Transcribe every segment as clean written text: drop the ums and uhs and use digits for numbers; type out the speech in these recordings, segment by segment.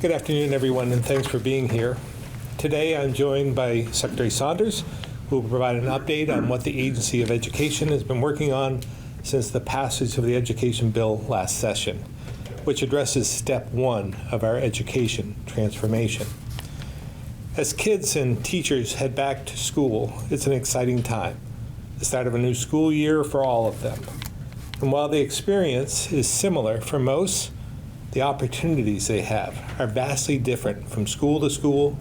Good afternoon, everyone, and thanks for being here. Today, I'm joined by Secretary Saunders, who will provide an update on what the Agency of Education has been working on since the passage of the Education Bill last session, which addresses step one of our education transformation. As kids and teachers head back to school, it's an exciting time, the start of a new school year for all of them. And while the experience is similar for most, the opportunities they have are vastly different from school to school,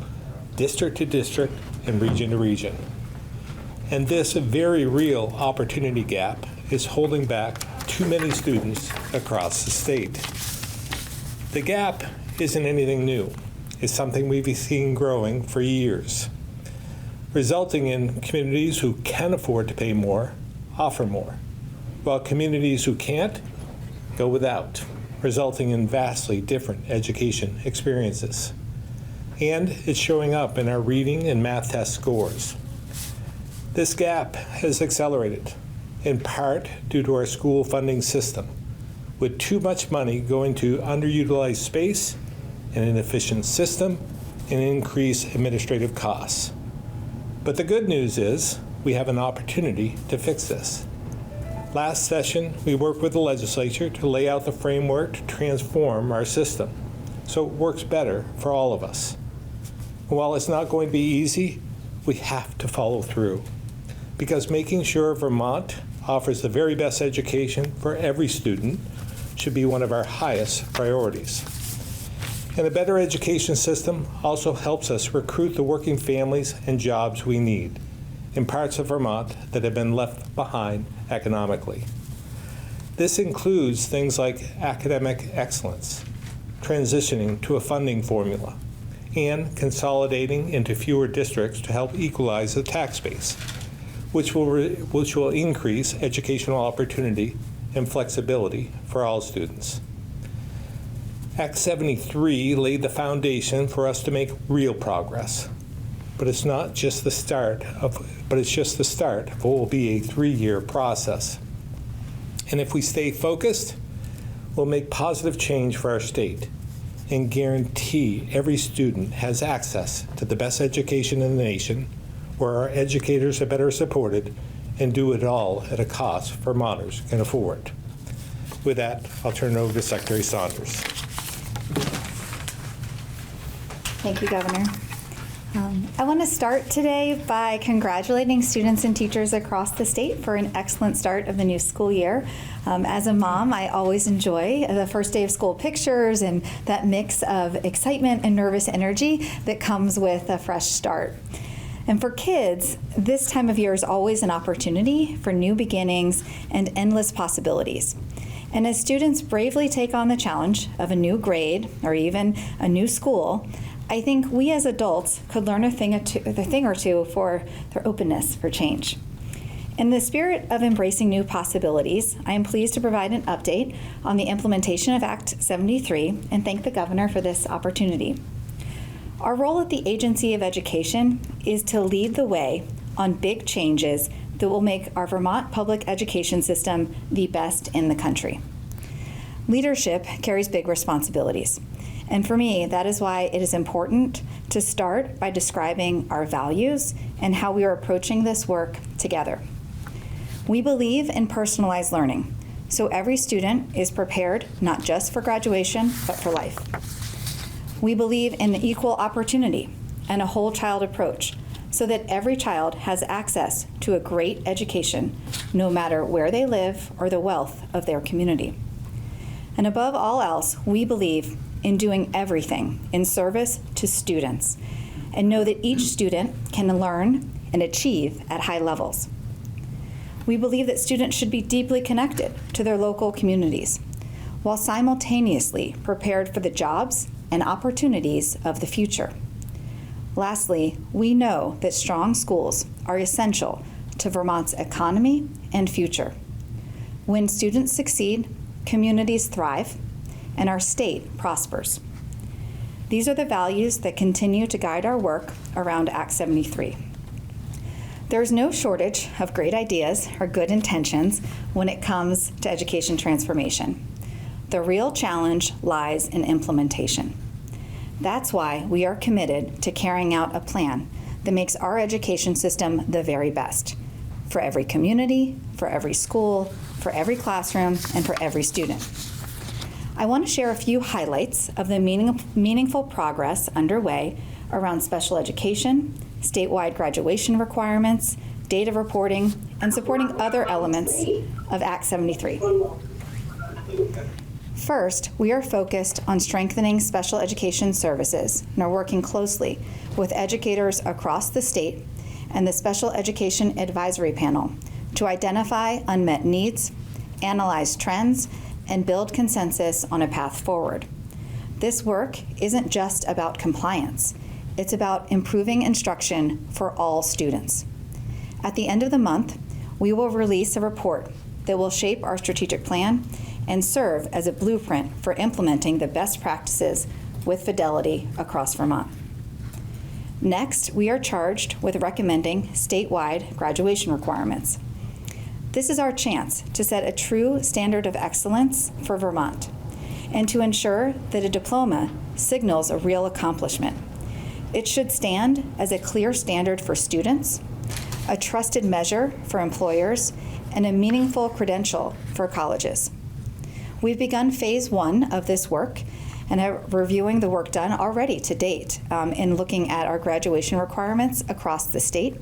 district to district, and region to region. And this very real opportunity gap is holding back too many students across the state. The gap isn't anything new. It's something we've seen growing for years, resulting in communities who can afford to pay more offer more, while communities who can't go without, resulting in vastly different education experiences. And it's showing up in our reading and math test scores. This gap has accelerated, in part due to our school funding system, with too much money going to underutilized space, an inefficient system, and increased administrative costs. But the good news is we have an opportunity to fix this. Last session, we worked with the legislature to lay out the framework to transform our system so it works better for all of us. And while it's not going to be easy, we have to follow through, because making sure Vermont offers the very best education for every student should be one of our highest priorities. And a better education system also helps us recruit the working families and jobs we need in parts of Vermont that have been left behind economically. This includes things like academic excellence, transitioning to a funding formula, and consolidating into fewer districts to help equalize the tax base, which will increase educational opportunity and flexibility for all students. Act 73 laid the foundation for us to make real progress. But it's just the start of what will be a 3-year process. And if we stay focused, we'll make positive change for our state and guarantee every student has access to the best education in the nation, where our educators are better supported, and do it all at a cost Vermonters can afford. With that, I'll turn it over to Secretary Saunders. Thank you, Governor. I want to start today by congratulating students and teachers across the state for an excellent start of the new school year. As a mom, I always enjoy the first day of school pictures and that mix of excitement and nervous energy that comes with a fresh start. And for kids, this time of year is always an opportunity for new beginnings and endless possibilities. And as students bravely take on the challenge of a new grade or even a new school, I think we as adults could learn a thing or two for their openness for change. In the spirit of embracing new possibilities, I am pleased to provide an update on the implementation of Act 73 and thank the Governor for this opportunity. Our role at the Agency of Education is to lead the way on big changes that will make our Vermont public education system the best in the country. Leadership carries big responsibilities. And for me, that is why it is important to start by describing our values and how we are approaching this work together. We believe in personalized learning, so every student is prepared not just for graduation, but for life. We believe in equal opportunity and a whole child approach, so that every child has access to a great education, no matter where they live or the wealth of their community. And above all else, we believe in doing everything in service to students and know that each student can learn and achieve at high levels. We believe that students should be deeply connected to their local communities while simultaneously prepared for the jobs and opportunities of the future. Lastly, we know that strong schools are essential to Vermont's economy and future. When students succeed, communities thrive, and our state prospers. These are the values that continue to guide our work around Act 73. There's no shortage of great ideas or good intentions when it comes to education transformation. The real challenge lies in implementation. That's why we are committed to carrying out a plan that makes our education system the very best for every community, for every school, for every classroom, and for every student. I want to share a few highlights of the meaningful progress underway around special education, statewide graduation requirements, data reporting, and supporting other elements of Act 73. First, we are focused on strengthening special education services and are working closely with educators across the state and the Special Education Advisory Panel to identify unmet needs, analyze trends, and build consensus on a path forward. This work isn't just about compliance. It's about improving instruction for all students. At the end of the month, we will release a report that will shape our strategic plan and serve as a blueprint for implementing the best practices with fidelity across Vermont. Next, we are charged with recommending statewide graduation requirements. This is our chance to set a true standard of excellence for Vermont and to ensure that a diploma signals a real accomplishment. It should stand as a clear standard for students, a trusted measure for employers, and a meaningful credential for colleges. We've begun phase 1 of this work and are reviewing the work done already to date in looking at our graduation requirements across the state.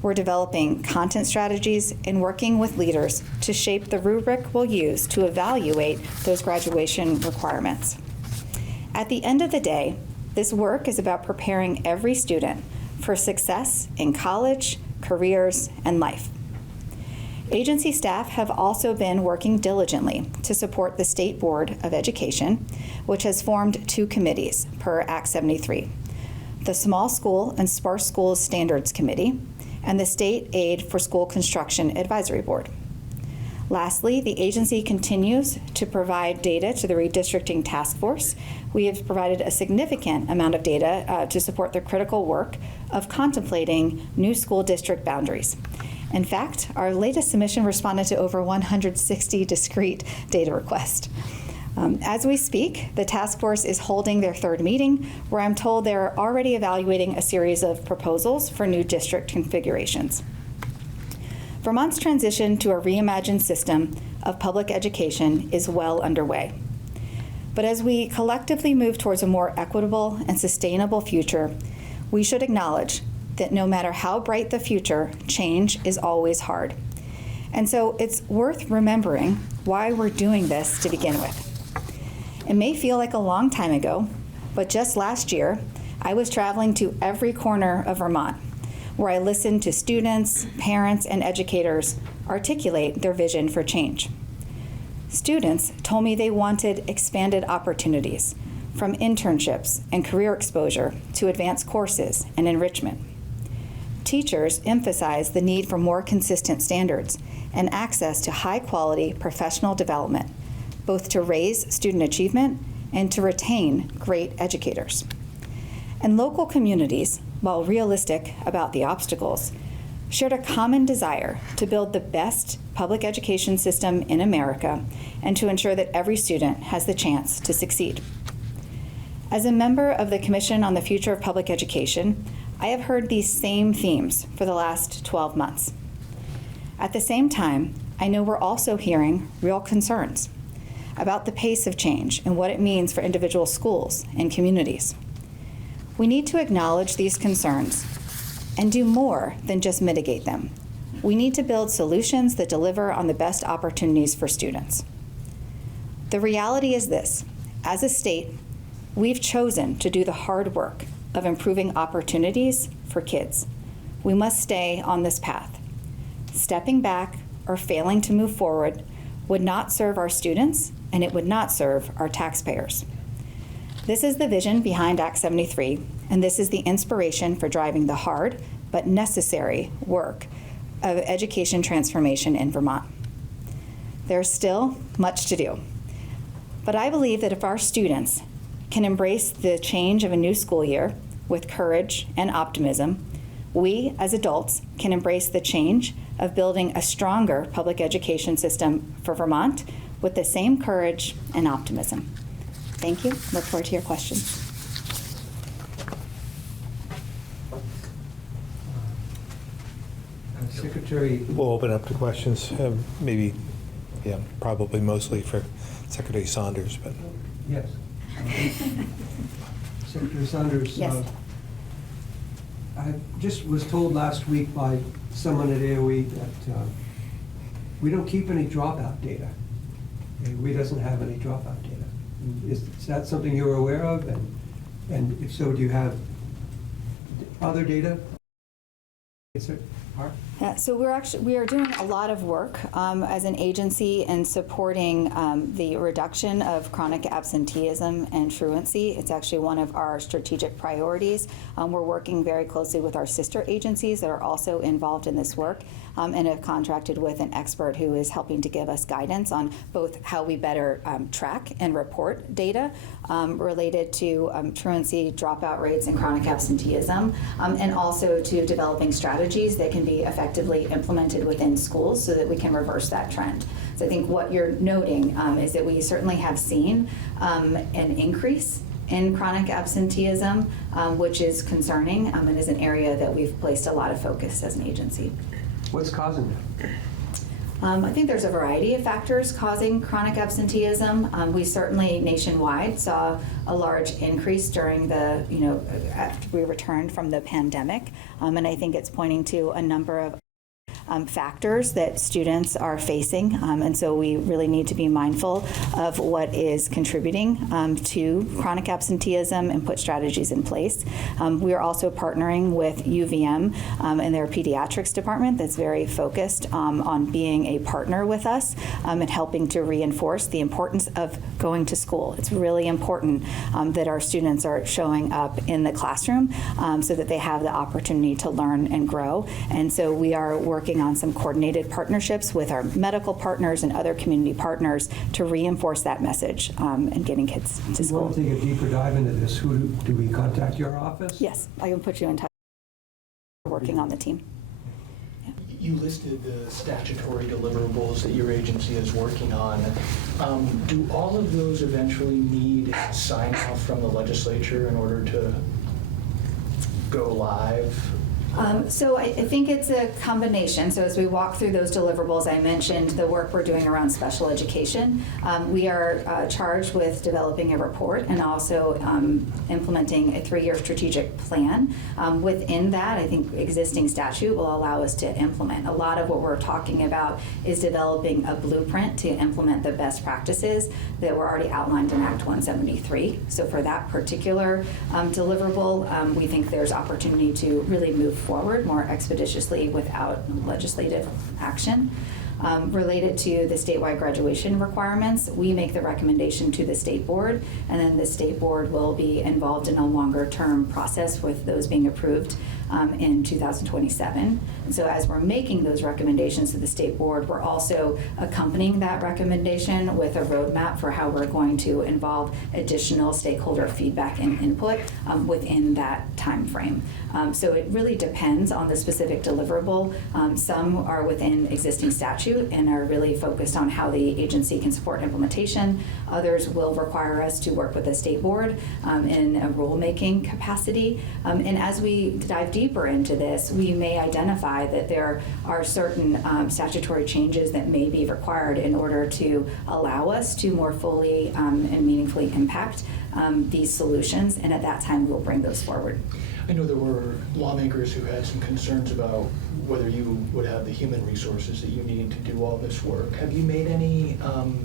We're developing content strategies and working with leaders to shape the rubric we'll use to evaluate those graduation requirements. At the end of the day, this work is about preparing every student for success in college, careers, and life. Agency staff have also been working diligently to support the State Board of Education, which has formed 2 committees per Act 73, the Small School and Sparse Schools Standards Committee and the State Aid for School Construction Advisory Board. Lastly, the agency continues to provide data to the Redistricting Task Force. We have provided a significant amount of data to support the critical work of contemplating new school district boundaries. In fact, our latest submission responded to over 160 discrete data requests. As we speak, the task force is holding their 3rd meeting, where I'm told they're already evaluating a series of proposals for new district configurations. Vermont's transition to a reimagined system of public education is well underway. But as we collectively move towards a more equitable and sustainable future, we should acknowledge that no matter how bright the future, change is always hard. And so it's worth remembering why we're doing this to begin with. It may feel like a long time ago, but just last year, I was traveling to every corner of Vermont, where I listened to students, parents, and educators articulate their vision for change. Students told me they wanted expanded opportunities, from internships and career exposure to advanced courses and enrichment. Teachers emphasized the need for more consistent standards and access to high-quality professional development, both to raise student achievement and to retain great educators. And local communities, while realistic about the obstacles, shared a common desire to build the best public education system in America and to ensure that every student has the chance to succeed. As a member of the Commission on the Future of Public Education, I have heard these same themes for the last 12 months. At the same time, I know we're also hearing real concerns about the pace of change and what it means for individual schools and communities. We need to acknowledge these concerns and do more than just mitigate them. We need to build solutions that deliver on the best opportunities for students. The reality is this: as a state, we've chosen to do the hard work of improving opportunities for kids. We must stay on this path. Stepping back or failing to move forward would not serve our students, and it would not serve our taxpayers. This is the vision behind Act 73, and this is the inspiration for driving the hard but necessary work of education transformation in Vermont. There's still much to do, but I believe that if our students can embrace the change of a new school year with courage and optimism, we as adults can embrace the change of building a stronger public education system for Vermont with the same courage and optimism. Thank you. Look forward to your questions. Secretary, We'll open up to questions, maybe, yeah, probably mostly for Secretary Saunders, but yes. Secretary Saunders. Yes. I just was told last week by someone at AOE that we don't keep any dropout data. AOE doesn't have any dropout data. Is that something you're aware of? And if so, do you have other data? Is it, Mark? Yeah, so we are doing a lot of work as an agency in supporting the reduction of chronic absenteeism and truancy. It's actually one of our strategic priorities. We're working very closely with our sister agencies that are also involved in this work, and have contracted with an expert who is helping to give us guidance on both how we better track and report data related to truancy, dropout rates, and chronic absenteeism, and also to developing strategies that can be effectively implemented within schools so that we can reverse that trend. So I think what you're noting is that we certainly have seen an increase in chronic absenteeism, which is concerning and is an area that we've placed a lot of focus as an agency. What's causing that? I think there's a variety of factors causing chronic absenteeism. We certainly nationwide saw a large increase during the, after we returned from the pandemic. And I think it's pointing to a number of factors that students are facing, and so we really need to be mindful of what is contributing to chronic absenteeism and put strategies in place. We are also partnering with UVM and their pediatrics department that's very focused on being a partner with us and helping to reinforce the importance of going to school. It's really important that our students are showing up in the classroom so that they have the opportunity to learn and grow, and so we are working on some coordinated partnerships with our medical partners and other community partners to reinforce that message and getting kids to If you school. want to take a deeper dive into this, who do we contact your office? Yes, I can put you in touch. We're working on the team. You listed the statutory deliverables that your agency is working on. Do all of those eventually need sign-off from the legislature in order to go live? So I think it's a combination. So as we walk through those deliverables, I mentioned the work we're doing around special education. We are charged with developing a report and also implementing a 3-year strategic plan. Within that, I think existing statute will allow us to implement. A lot of what we're talking about is developing a blueprint to implement the best practices that were already outlined in Act 173. So for that particular deliverable, we think there's opportunity to really move forward more expeditiously without legislative action. Related to the statewide graduation requirements, we make the recommendation to the state board, and then the state board will be involved in a longer-term process with those being approved in 2027. And so as we're making those recommendations to the state board, we're also accompanying that recommendation with a roadmap for how we're going to involve additional stakeholder feedback and input within that time frame. So it really depends on the specific deliverable. Some are within existing statute and are really focused on how the agency can support implementation. Others will require us to work with the state board in a rulemaking capacity. And as we dive deeper into this, we may identify that there are certain statutory changes that may be required in order to allow us to more fully and meaningfully impact these solutions. And at that time, we'll bring those forward. I know there were lawmakers who had some concerns about whether you would have the human resources that you need to do all this work. Have you made any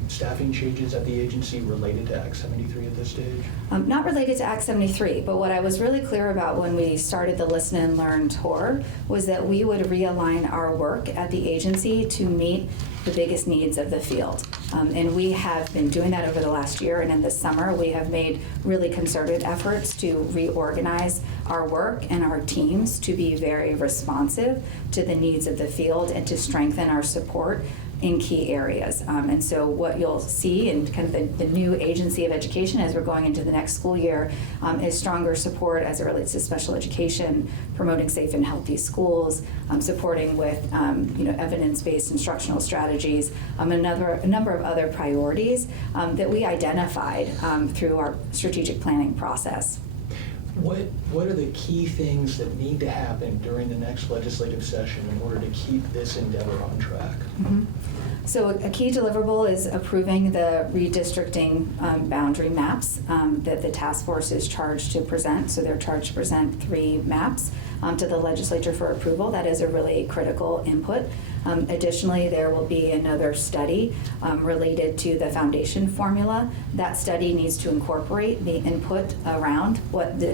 staffing changes at the agency related to Act 73 at this stage? Not related to Act 73, but what I was really clear about when we started the Listen and Learn tour was that we would realign our work at the agency to meet the biggest needs of the field. And we have been doing that over the last year, and in the summer we have made really concerted efforts to reorganize our work and our teams to be very responsive to the needs of the field and to strengthen our support in key areas. And so what you'll see in kind of the new agency of education as we're going into the next school year is stronger support as it relates to special education, promoting safe and healthy schools, supporting with evidence-based instructional strategies, a number of other priorities that we identified through our strategic planning process. What are the key things that need to happen during the next legislative session in order to keep this endeavor on track? Mhm. So a key deliverable is approving the redistricting boundary maps that the task force is charged to present. So they're charged to present 3 maps to the legislature for approval. That is a really critical input. Additionally, there will be another study related to the foundation formula. That study needs to incorporate the input around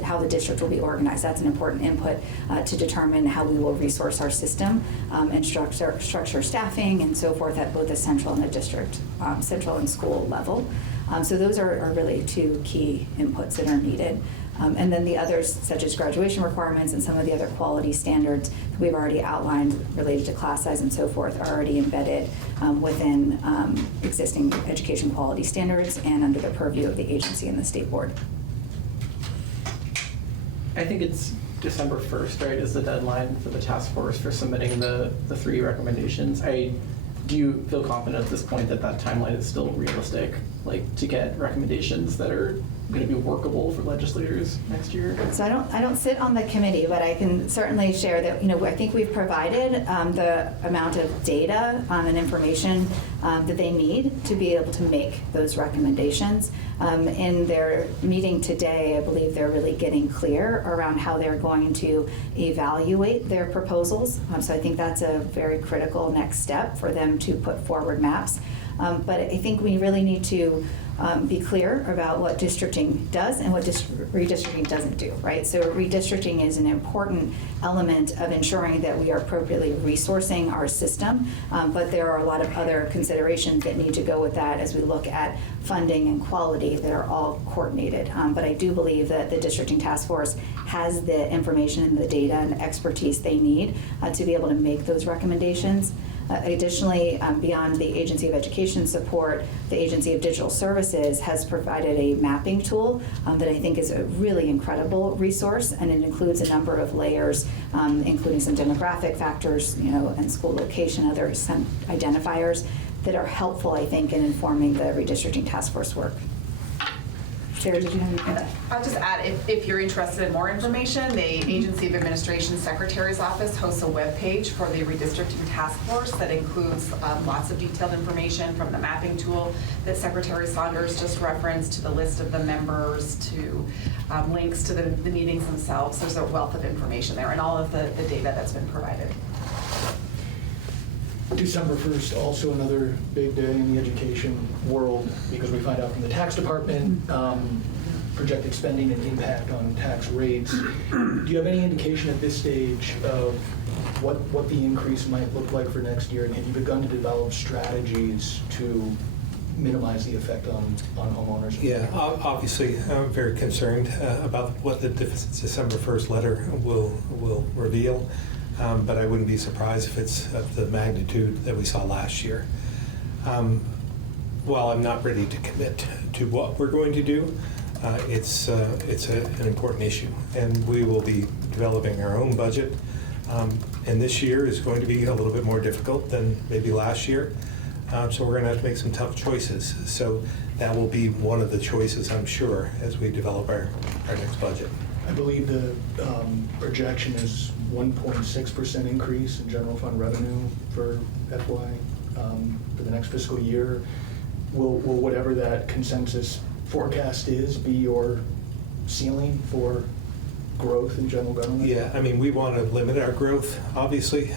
how the district will be organized. That's an important input to determine how we will resource our system and structure staffing and so forth at both the central and the district, central and school level. So those are really 2 key inputs that are needed. And then the others, such as graduation requirements and some of the other quality standards that we've already outlined related to class size and so forth, are already embedded within existing education quality standards and under the purview of the agency and the state board. I think it's December 1st, right, is the deadline for the task force for submitting the 3 recommendations. Do you feel confident at this point that that timeline is still realistic, like to get recommendations that are going to be workable for legislators next year? So I don't sit on the committee, but I can certainly share that, I think we've provided the amount of data and information that they need to be able to make those recommendations. In their meeting today, I believe they're really getting clear around how they're going to evaluate their proposals. So I think that's a very critical next step for them to put forward maps. But I think we really need to be clear about what districting does and what redistricting doesn't do, right? So redistricting is an important element of ensuring that we are appropriately resourcing our system, but there are a lot of other considerations that need to go with that as we look at funding and quality that are all coordinated. But I do believe that the districting task force has the information and the data and expertise they need to be able to make those recommendations. Additionally, beyond the Agency of Education support, the Agency of Digital Services has provided a mapping tool that I think is a really incredible resource, and it includes a number of layers, including some demographic factors, and school location, some identifiers that are helpful, I think, in informing the redistricting task force work. Sarah, did you have anything? I'll just add, if you're interested in more information, the Agency of Administration Secretary's Office hosts a webpage for the redistricting task force that includes lots of detailed information, from the mapping tool that Secretary Saunders just referenced, to the list of the members, to links to the meetings themselves. There's a wealth of information there and all of the data that's been provided. December 1st, also another big day in the education world, because we find out from the tax department projected spending and impact on tax rates. Do you have any indication at this stage of what the increase might look like for next year, and have you begun to develop strategies to minimize the effect on homeowners? Yeah, obviously, I'm very concerned about what the December 1st letter will reveal. But I wouldn't be surprised if it's of the magnitude that we saw last year. While I'm not ready to commit to what we're going to do, it's an important issue, and we will be developing our own budget. And this year is going to be a little bit more difficult than maybe last year. So we're going to have to make some tough choices. So that will be one of the choices, I'm sure, as we develop our next budget. I believe the projection is 1.6% increase in general fund revenue for FY for the next fiscal year. Will whatever that consensus forecast is be your ceiling for growth in general government? Yeah, I mean, we want to limit our growth, obviously.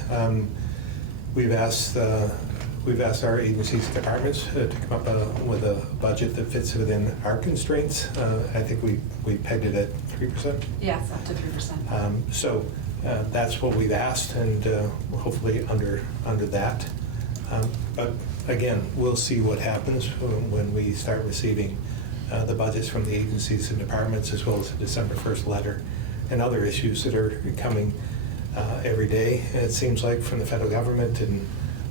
We've asked our agencies and departments to come up with a budget that fits within our constraints. I think we pegged it at 3%. Yes, up to 3%. So that's what we've asked, and hopefully under that. But again, we'll see what happens when we start receiving the budgets from the agencies and departments, as well as the December 1st letter and other issues that are coming every day, it seems like, from the federal government, and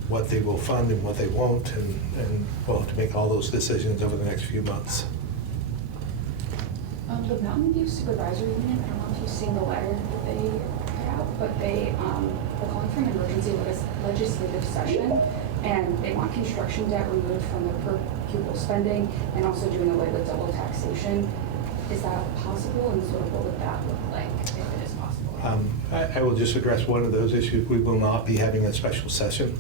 what they will fund and what they won't, and we'll have to make all those decisions over the next few months. The Mountain View Supervisory Union, I don't know if you've seen the letter that they put out, but they're calling for an emergency legislative session, and they want construction debt removed from the per pupil spending, and also doing away with double taxation. Is that possible, and sort of what would that look like if it is possible? I will just address one of those issues. We will not be having a special session.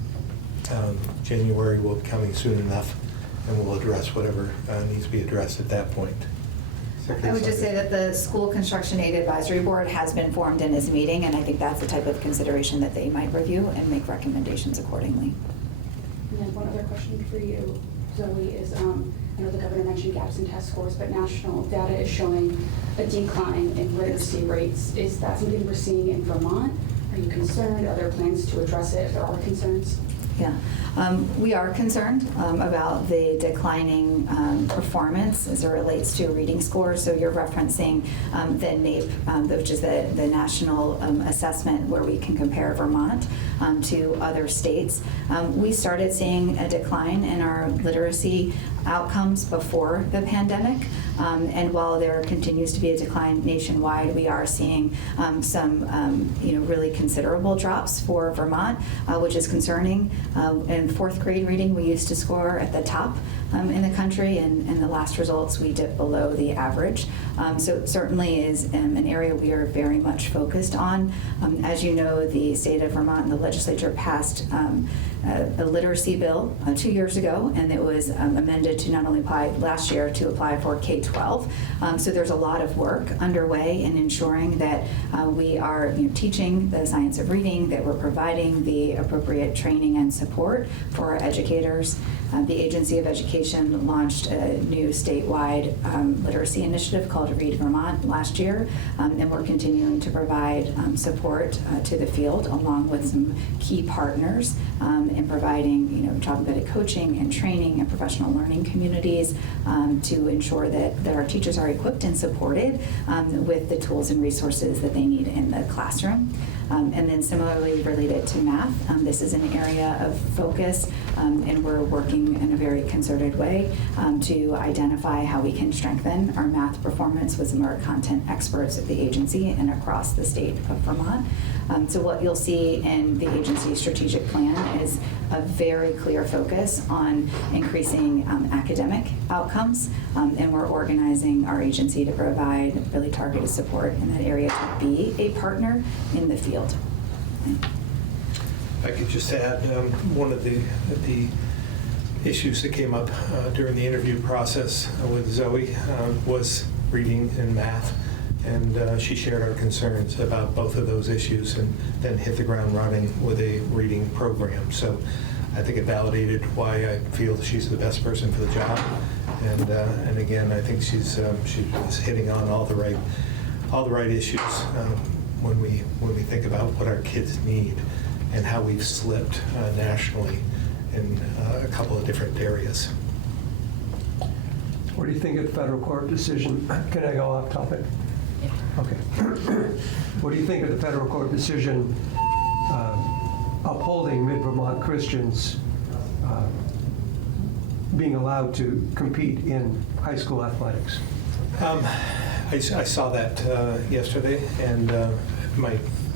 January will be coming soon enough, and we'll address whatever needs to be addressed at that point. I would just say that the School Construction Aid Advisory Board has been formed and is meeting, and I think that's the type of consideration that they might review and make recommendations accordingly. And then one other question for you, Zoe, is I know the governor mentioned gaps in test scores, but national data is showing a decline in literacy rates. Is that something we're seeing in Vermont? Are you concerned? Are there plans to address it if there are concerns? Yeah, we are concerned about the declining performance as it relates to reading scores. So you're referencing the NAEP, which is the national assessment where we can compare Vermont to other states. We started seeing a decline in our literacy outcomes before the pandemic. And while there continues to be a decline nationwide, we are seeing some really considerable drops for Vermont, which is concerning. In fourth grade reading, we used to score at the top in the country, and in the last results, we dipped below the average. So it certainly is an area we are very much focused on. As you know, the state of Vermont and the legislature passed a literacy bill 2 years ago, and it was amended to not only apply last year to apply for K-12. So there's a lot of work underway in ensuring that we are teaching the science of reading, that we're providing the appropriate training and support for our educators. The Agency of Education launched a new statewide literacy initiative called Read Vermont last year, and we're continuing to provide support to the field along with some key partners in providing job-embedded coaching and training and professional learning communities to ensure that our teachers are equipped and supported with the tools and resources that they need in the classroom. And then similarly related to math, this is an area of focus, and we're working in a very concerted way to identify how we can strengthen our math performance with some of our content experts at the agency and across the state of Vermont. So what you'll see in the agency's strategic plan is a very clear focus on increasing academic outcomes, and we're organizing our agency to provide really targeted support in that area to be a partner in the field. I could just add, one of the issues that came up during the interview process with Zoe was reading and math, and she shared our concerns about both of those issues and then hit the ground running with a reading program. So I think it validated why I feel that she's the best person for the job, and again, I think she's hitting on all the right issues when we think about what our kids need and how we've slipped nationally in a couple of different areas. What do you think of the federal court decision? Can I go off topic? Okay. What do you think of the federal court decision upholding Mid-Vermont Christians being allowed to compete in high school athletics? I saw that yesterday, and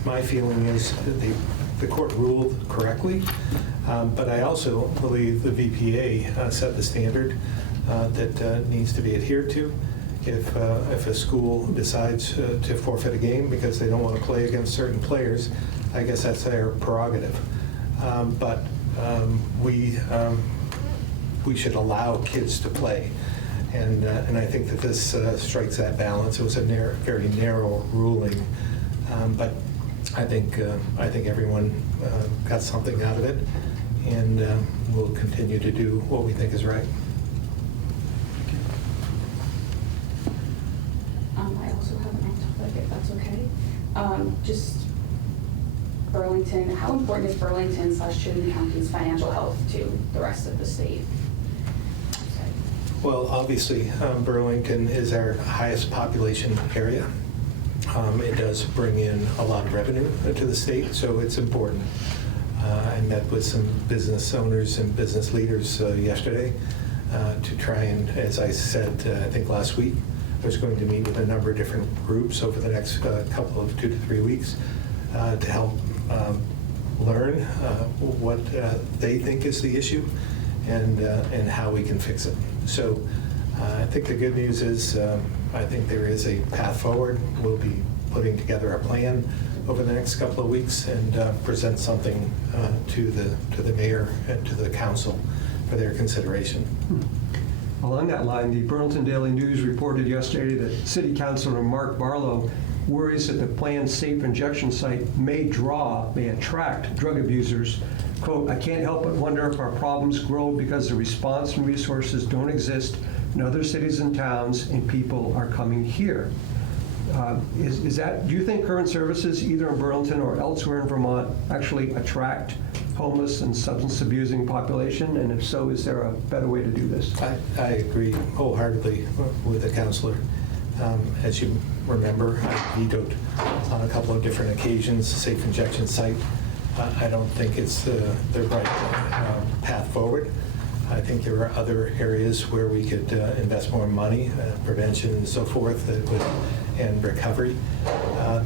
my feeling is that the court ruled correctly, but I also believe the VPA set the standard that needs to be adhered to. If a school decides to forfeit a game because they don't want to play against certain players, I guess that's their prerogative. But we should allow kids to play. And I think that this strikes that balance. It was a very narrow ruling, but I think everyone got something out of it, and we'll continue to do what we think is right. I also have an off-topic, if that's okay. Just Burlington, how important is Burlington/Chittenden County's financial health to the rest of the state? Well, obviously, Burlington is our highest population area. It does bring in a lot of revenue to the state, so it's important. I met with some business owners and business leaders yesterday to try and, as I said, I think last week, I was going to meet with a number of different groups over the next couple of 2 to 3 weeks to help learn what they think is the issue and how we can fix it. So I think the good news is I think there is a path forward. We'll be putting together a plan over the next couple of weeks and present something to the mayor and to the council for their consideration. Along that line, the Burlington Daily News reported yesterday that City Councilor Mark Barlow worries that the planned safe injection site may attract drug abusers. Quote, "I can't help but wonder if our problems grow because the response and resources don't exist in other cities and towns and people are coming here." Is that, do you think current services, either in Burlington or elsewhere in Vermont, actually attract homeless and substance abusing population? And if so, is there a better way to do this? I agree wholeheartedly with the counselor. As you remember, I vetoed on a couple of different occasions a safe injection site. I don't think it's the right path forward. I think there are other areas where we could invest more money, prevention and so forth, and recovery,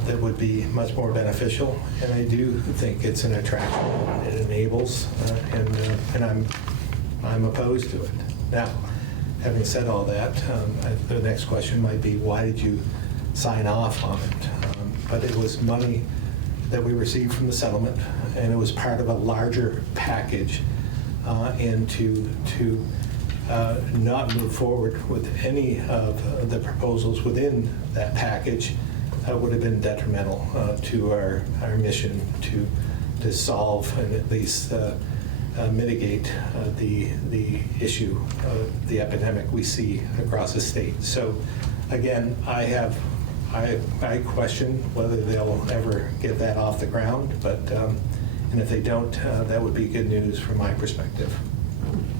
that would be much more beneficial. And I do think it's an attraction. It enables, and I'm opposed to it. Now, having said all that, the next question might be, why did you sign off on it? But it was money that we received from the settlement, and it was part of a larger package. And to not move forward with any of the proposals within that package would have been detrimental to our mission to solve and at least mitigate the issue of the epidemic we see across the state. So again, I question whether they'll ever get that off the ground, but and if they don't, that would be good news from my perspective.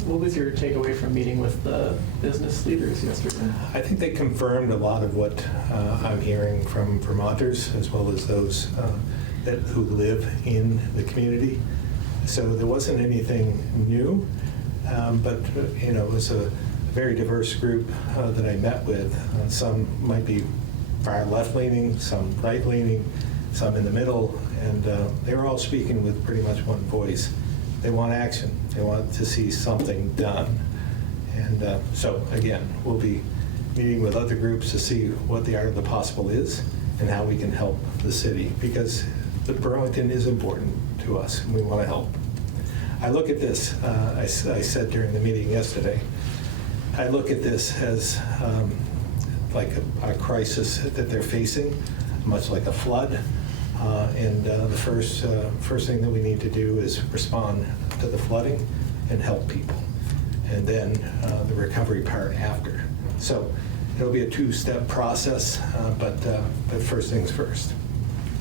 What was your takeaway from meeting with the business leaders yesterday? I think they confirmed a lot of what I'm hearing from Vermonters, as well as those who live in the community. So there wasn't anything new, but it was a very diverse group that I met with. Some might be far left-leaning, some right-leaning, some in the middle, and they were all speaking with pretty much one voice. They want action. They want to see something done. And so, again, we'll be meeting with other groups to see what the art of the possible is and how we can help the city, because the Burlington is important to us, and we want to help. I look at this, I said during the meeting yesterday, I look at this as like a crisis that they're facing, much like a flood. And the first thing that we need to do is respond to the flooding and help people, and then the recovery part after. So it'll be a two-step process, but first things first.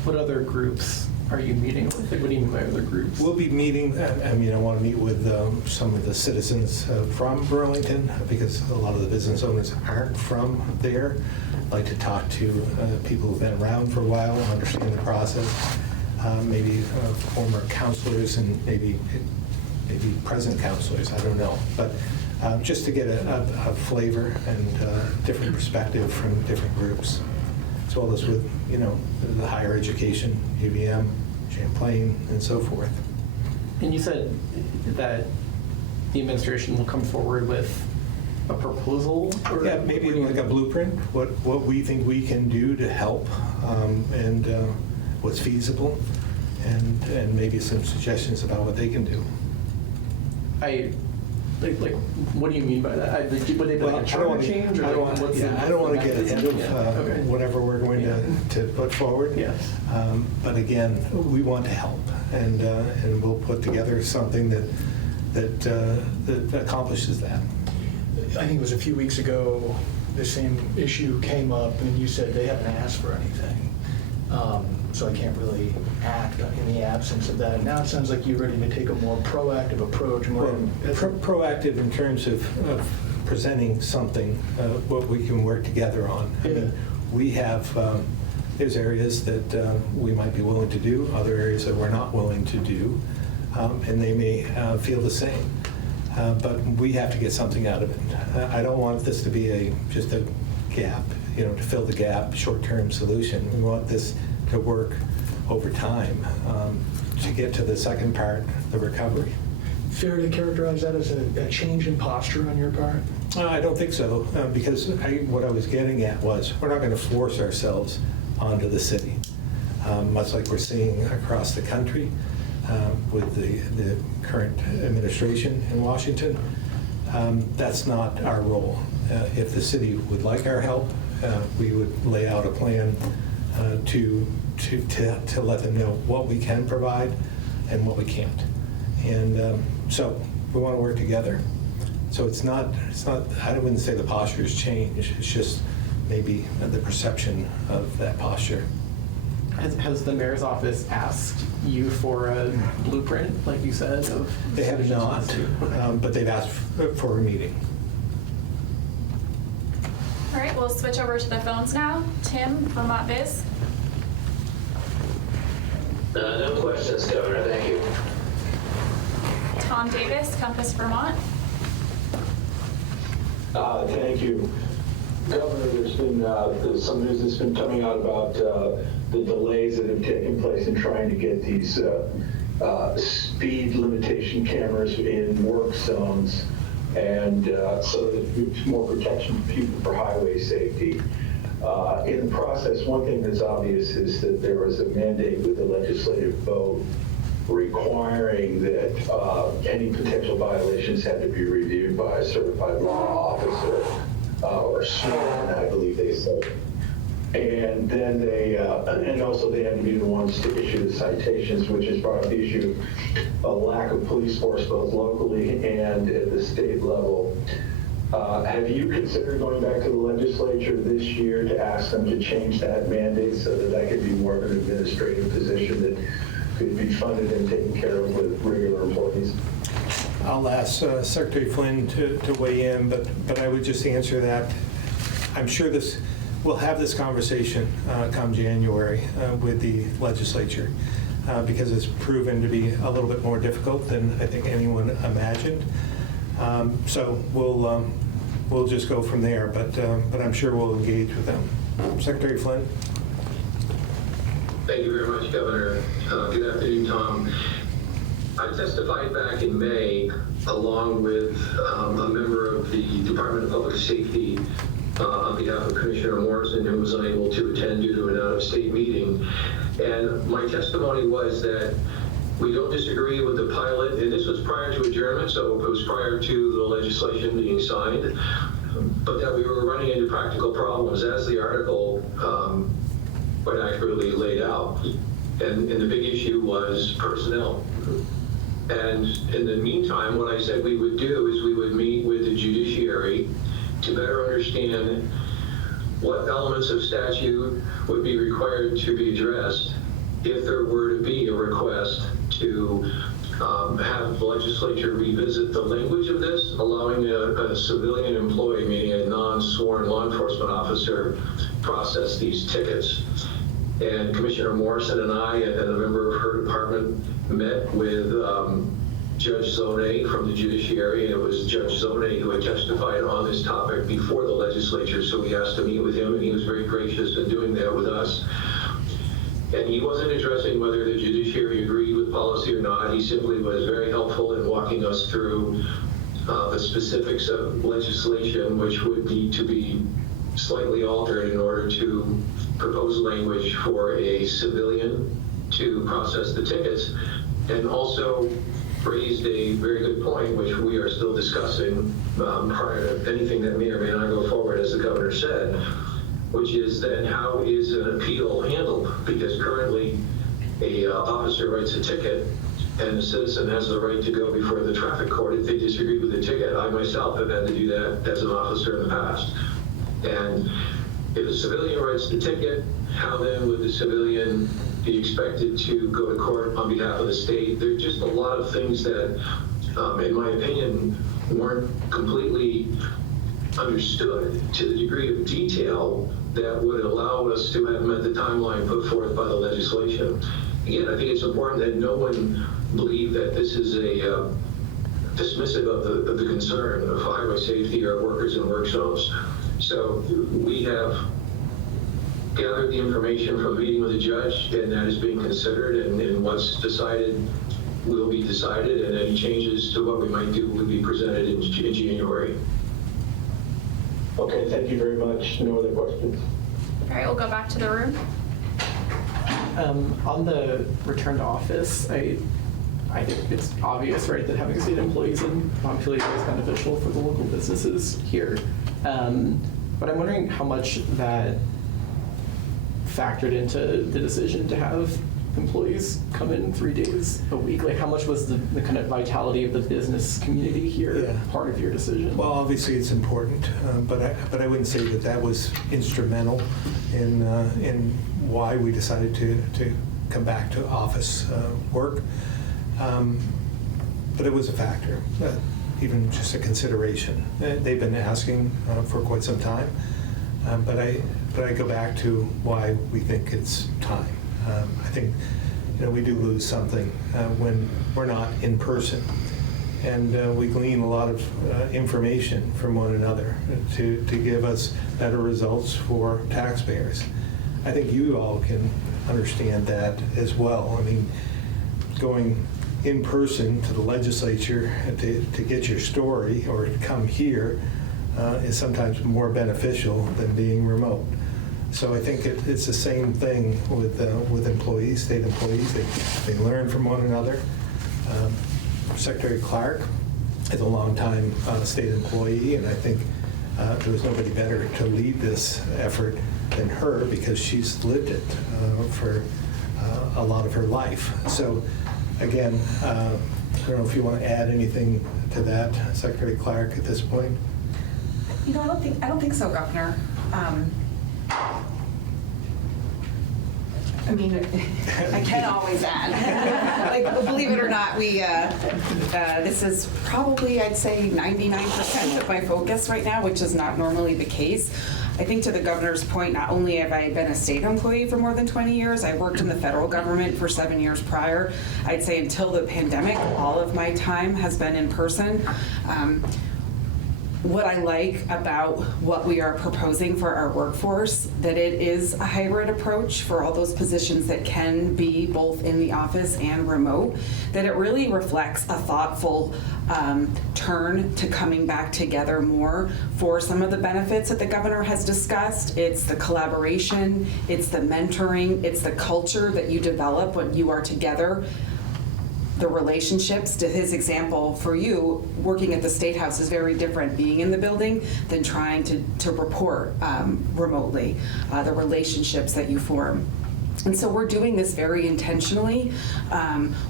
What other groups are you meeting with? Like, what do you mean by other groups? We'll be meeting, I want to meet with some of the citizens from Burlington, because a lot of the business owners aren't from there. I'd like to talk to people who've been around for a while, understand the process, maybe former counselors and maybe present counselors, I don't know. But just to get a flavor and different perspective from different groups, as well as with, the higher education, UVM, Champlain, and so forth. And you said that the administration will come forward with a proposal? Or Yeah, maybe like a blueprint, what we think we can do to help, and what's feasible, and maybe some suggestions about what they can do. Like, what do you mean by that? Would they be like a charter change? Or I don't want to get ahead of whatever we're going to put forward. Yes. But again, we want to help, and we'll put together something that accomplishes that. I think it was a few weeks ago, the same issue came up, and you said they haven't asked for anything. So I can't really act in the absence of that. Now it sounds like you're ready to take a more proactive approach. Proactive in terms of presenting something, what we can work together on. I mean, we have, there's areas that we might be willing to do, other areas that we're not willing to do, and they may feel the same. But we have to get something out of it. I don't want this to be just a gap, to fill the gap, short-term solution. We want this to work over time to get to the second part, the recovery. Fair to characterize that as a change in posture on your part? I don't think so, because what I was getting at was, we're not going to force ourselves onto the city, much like we're seeing across the country with the current administration in Washington. That's not our role. If the city would like our help, we would lay out a plan to let them know what we can provide and what we can't. And so we want to work together. So it's not, I wouldn't say the posture's changed, it's just maybe the perception of that posture. Has the mayor's office asked you for a blueprint, like you said, of? They have not, but they've asked for a meeting. All right, we'll switch over to the phones now. Tim, Vermont Biz. No questions, Governor. Thank you. Tom Davis, Compass Vermont. Thank you. Governor, there's been some news that's been coming out about the delays that have taken place in trying to get these speed limitation cameras in work zones, and so that it's more protection for people for highway safety. In the process, one thing that's obvious is that there was a mandate with the legislative vote requiring that any potential violations had to be reviewed by a certified law officer or sworn, I believe they said. And then and also they had to be the ones to issue the citations, which has brought up the issue of lack of police force both locally and at the state level. Have you considered going back to the legislature this year to ask them to change that mandate so that could be more of an administrative position that could be funded and taken care of with regular employees? I'll ask Secretary Flynn to weigh in, but I would just answer that. I'm sure we'll have this conversation come January with the legislature because it's proven to be a little bit more difficult than I think anyone imagined. So we'll just go from there, but I'm sure we'll engage with them. Secretary Flynn. Thank you very much, Governor. Good afternoon, Tom. I testified back in May along with a member of the Department of Public Safety on behalf of Commissioner Morrison, who was unable to attend due to an out-of-state meeting. And my testimony was that we don't disagree with the pilot, and this was prior to adjournment, so it was prior to the legislation being signed, but that we were running into practical problems as the article quite accurately laid out. And the big issue was personnel. And in the meantime, what I said we would do is we would meet with the judiciary to better understand what elements of statute would be required to be addressed if there were to be a request to have the legislature revisit the language of this, allowing a civilian employee, meaning a non-sworn law enforcement officer, process these tickets. And Commissioner Morrison and I and a member of her department met with Judge Zone from the judiciary, and it was Judge Zone who had testified on this topic before the legislature, so we asked to meet with him, and he was very gracious in doing that with us. And he wasn't addressing whether the judiciary agreed with policy or not. He simply was very helpful in walking us through the specifics of legislation, which would need to be slightly altered in order to propose language for a civilian to process the tickets, and also raised a very good point, which we are still discussing prior to anything that may or may not go forward, as the governor said, which is then how is an appeal handled? Because currently a officer writes a ticket and a citizen has the right to go before the traffic court if they disagree with the ticket. I myself have had to do that as an officer in the past. And if a civilian writes the ticket, how then would the civilian be expected to go to court on behalf of the state? There are just a lot of things that, in my opinion, weren't completely understood to the degree of detail that would allow us to have met the timeline put forth by the legislation. Again, I think it's important that no one believe that this is a dismissive of the concern of highway safety or workers in work zones. So we have gathered the information from the meeting with the judge, and that is being considered, and what's decided will be decided, and any changes to what we might do will be presented in January. Okay, thank you very much. No other questions. All right, we'll go back to the room. On the return to office, I think it's obvious, right, that having state employees in Montpelier is beneficial for the local businesses here. But I'm wondering how much that factored into the decision to have employees come in 3 days a week. Like, how much was the kind of vitality of the business community here Yeah. part of your decision? Well, obviously it's important, but I wouldn't say that that was instrumental in why we decided to come back to office work. But it was a factor, even just a consideration. They've been asking for quite some time, but I go back to why we think it's time. I think, we do lose something when we're not in person. And we glean a lot of information from one another to give us better results for taxpayers. I think you all can understand that as well. I mean, going in person to the legislature to get your story or to come here is sometimes more beneficial than being remote. So I think it's the same thing with employees, state employees. They learn from one another. Secretary Clark is a longtime state employee, and I think there was nobody better to lead this effort than her because she's lived it for a lot of her life. So again, I don't know if you want to add anything to that, Secretary Clark, at this point. I don't think so, Governor. I mean, I can always add. Like, believe it or not, this is probably, I'd say, 99% of my focus right now, which is not normally the case. I think to the governor's point, not only have I been a state employee for more than 20 years, I worked in the federal government for 7 years prior. I'd say until the pandemic, all of my time has been in person. What I like about what we are proposing for our workforce, that it is a hybrid approach for all those positions that can be both in the office and remote, that it really reflects a thoughtful turn to coming back together more for some of the benefits that the governor has discussed. It's the collaboration, it's the mentoring, it's the culture that you develop when you are together. The relationships, to his example, for you, working at the State House is very different being in the building than trying to report remotely, the relationships that you form. And so we're doing this very intentionally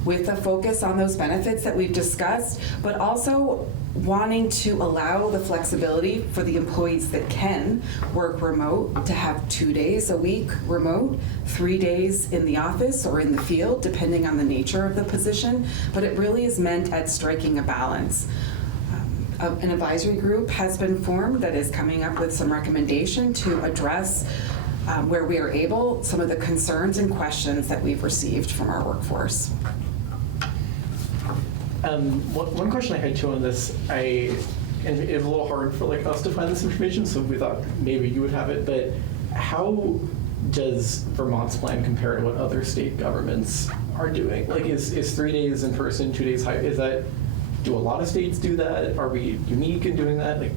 with a focus on those benefits that we've discussed, but also wanting to allow the flexibility for the employees that can work remote to have 2 days a week remote, 3 days in the office or in the field, depending on the nature of the position. But it really is meant at striking a balance. An advisory group has been formed that is coming up with some recommendation to address where we are able, some of the concerns and questions that we've received from our workforce. One question I had too on this, and it was a little hard for us to find this information, so we thought maybe you would have it, but how does Vermont's plan compare to what other state governments are doing? Like, is 3 days in person, 2 days do a lot of states do that? Are we unique in doing that? Like,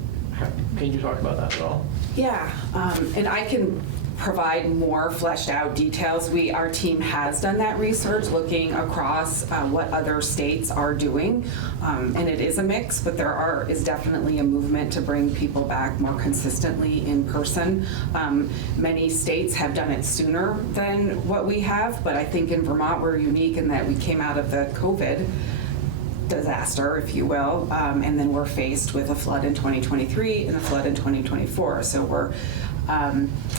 can you talk about that at all? Yeah, and I can provide more fleshed out details. Our team has done that research looking across what other states are doing, and it is a mix, but there is definitely a movement to bring people back more consistently in person. Many states have done it sooner than what we have, but I think in Vermont we're unique in that we came out of the COVID disaster, if you will, and then we're faced with a flood in 2023 and a flood in 2024. So we're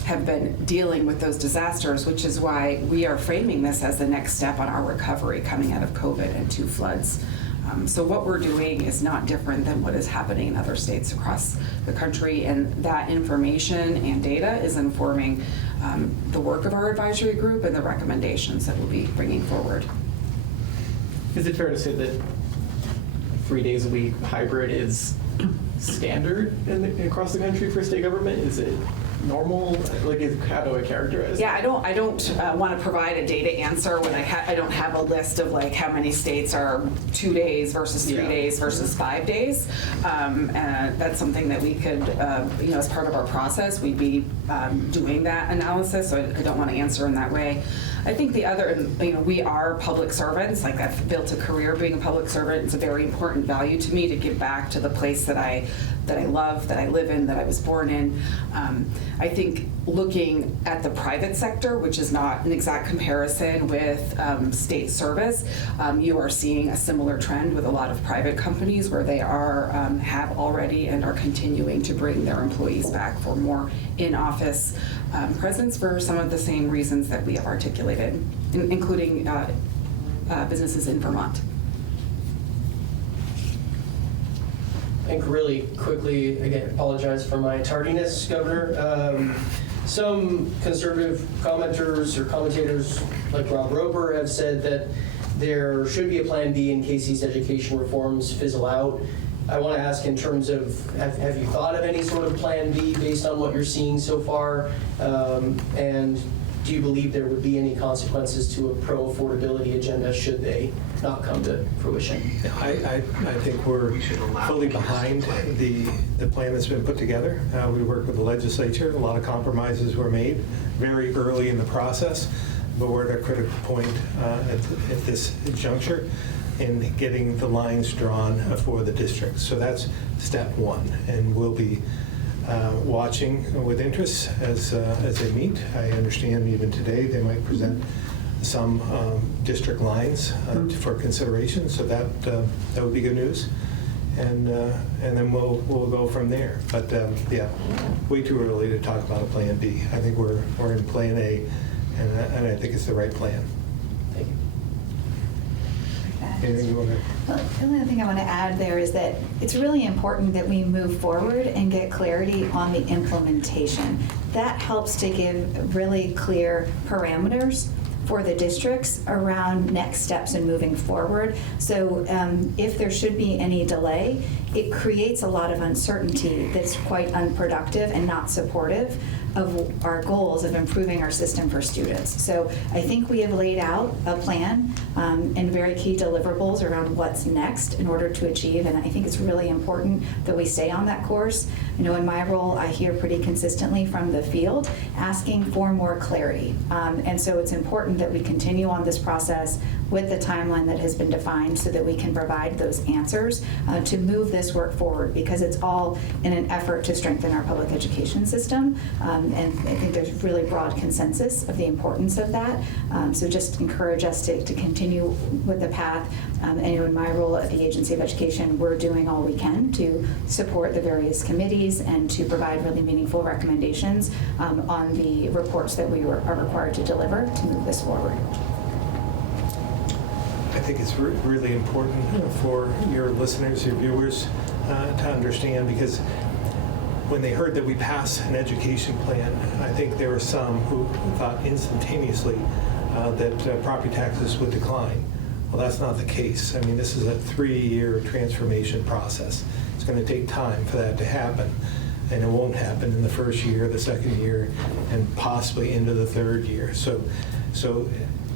have been dealing with those disasters, which is why we are framing this as the next step on our recovery coming out of COVID and 2 floods. So what we're doing is not different than what is happening in other states across the country, and that information and data is informing the work of our advisory group and the recommendations that we'll be bringing forward. Is it fair to say that 3 days a week hybrid is standard across the country for state government? Is it normal? Like, how do I characterize Yeah, that? I don't want to provide a data answer when I don't have a list of like how many states are 2 days versus 3 Yeah. days versus 5 days. And that's something that we could, as part of our process, we'd be doing that analysis. So I don't want to answer in that way. I think the other, we are public servants. Like, I've built a career being a public servant. It's a very important value to me to give back to the place that I love, that I live in, that I was born in. I think looking at the private sector, which is not an exact comparison with state service, you are seeing a similar trend with a lot of private companies where they are have already and are continuing to bring their employees back for more in-office presence for some of the same reasons that we have articulated, including businesses in Vermont. I think really quickly, again, apologize for my tardiness, Governor. Some conservative commenters or commentators like Rob Roper have said that there should be a plan B in case these education reforms fizzle out. I want to ask in terms of, have you thought of any sort of plan B based on what you're seeing so far? And do you believe there would be any consequences to a pro-affordability agenda should they not come to fruition? I think we're fully behind the plan that's been put together. We worked with the legislature. A lot of compromises were made very early in the process, but we're at a critical point at this juncture in getting the lines drawn for the districts. So that's step one, and we'll be watching with interest as they meet. I understand even today they might present some district lines for consideration, so that would be good news. And then we'll go from there. But yeah, way too early to talk about a plan B. I think we're in plan A, and I think it's the right plan. Thank you. Anything you want to? Well, the only thing I want to add there is that it's really important that we move forward and get clarity on the implementation. That helps to give really clear parameters for the districts around next steps and moving forward. So if there should be any delay, it creates a lot of uncertainty that's quite unproductive and not supportive of our goals of improving our system for students. So I think we have laid out a plan and very key deliverables around what's next in order to achieve, and I think it's really important that we stay on that course. I know in my role, I hear pretty consistently from the field asking for more clarity. And so it's important that we continue on this process with the timeline that has been defined so that we can provide those answers to move this work forward, because it's all in an effort to strengthen our public education system. And I think there's really broad consensus of the importance of that. So just encourage us to continue with the path. And in my role at the Agency of Education, we're doing all we can to support the various committees and to provide really meaningful recommendations on the reports that we are required to deliver to move this forward. I think it's really important for your listeners, your viewers, to understand, because when they heard that we passed an education plan, I think there were some who thought instantaneously that property taxes would decline. Well, that's not the case. I mean, this is a 3-year transformation process. It's going to take time for that to happen, and it won't happen in the first year, the second year, and possibly into the third year. So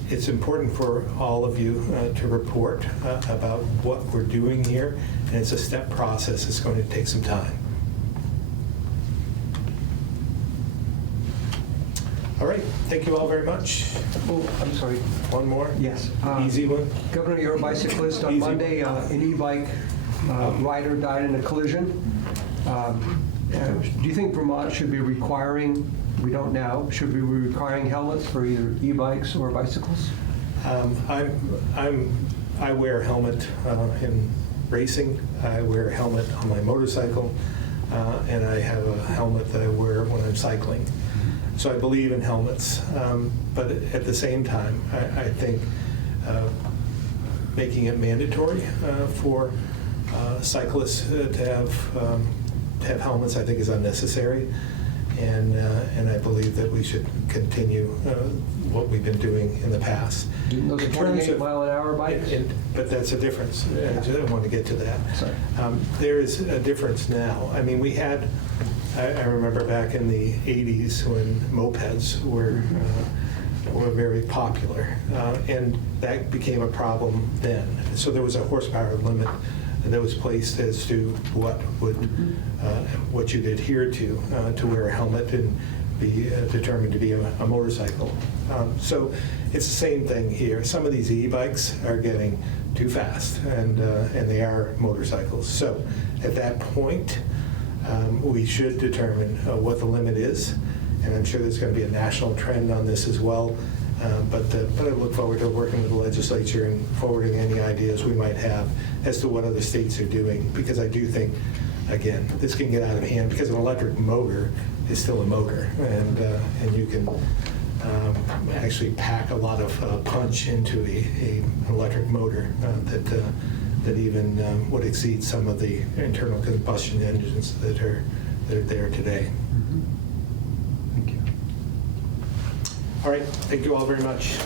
it's important for all of you to report about what we're doing here, and it's a step process. It's going to take some time. All right, thank you all very much. Oh, I'm sorry. One more? Yes. Easy one? Governor, you're a bicyclist. On Easy. Monday, an e-bike rider died in a collision. Do you think Vermont should be requiring, we don't know, should be requiring helmets for either e-bikes or bicycles? I wear a helmet in racing. I wear a helmet on my motorcycle, and I have a helmet that I wear when I'm cycling. So I believe in helmets, but at the same time, I think making it mandatory for cyclists to have helmets, I think, is unnecessary, and I believe that we should continue what we've been doing in the past. Those are 28-mile-an-hour bikes? But that's a difference. I want to get to that. Sorry. There is a difference now. I mean, we had I remember back in the 80s when mopeds were very popular, and that became a problem then. So there was a horsepower limit that was placed as to what you'd adhere to wear a helmet and be determined to be a motorcycle. So it's the same thing here. Some of these e-bikes are getting too fast, and they are motorcycles. So at that point, we should determine what the limit is, and I'm sure there's going to be a national trend on this as well. But I look forward to working with the legislature and forwarding any ideas we might have as to what other states are doing, because I do think, again, this can get out of hand because an electric motor is still a motor, and you can actually pack a lot of punch into an electric motor that even would exceed some of the internal combustion engines that are there today. Thank you. All right, thank you all very much.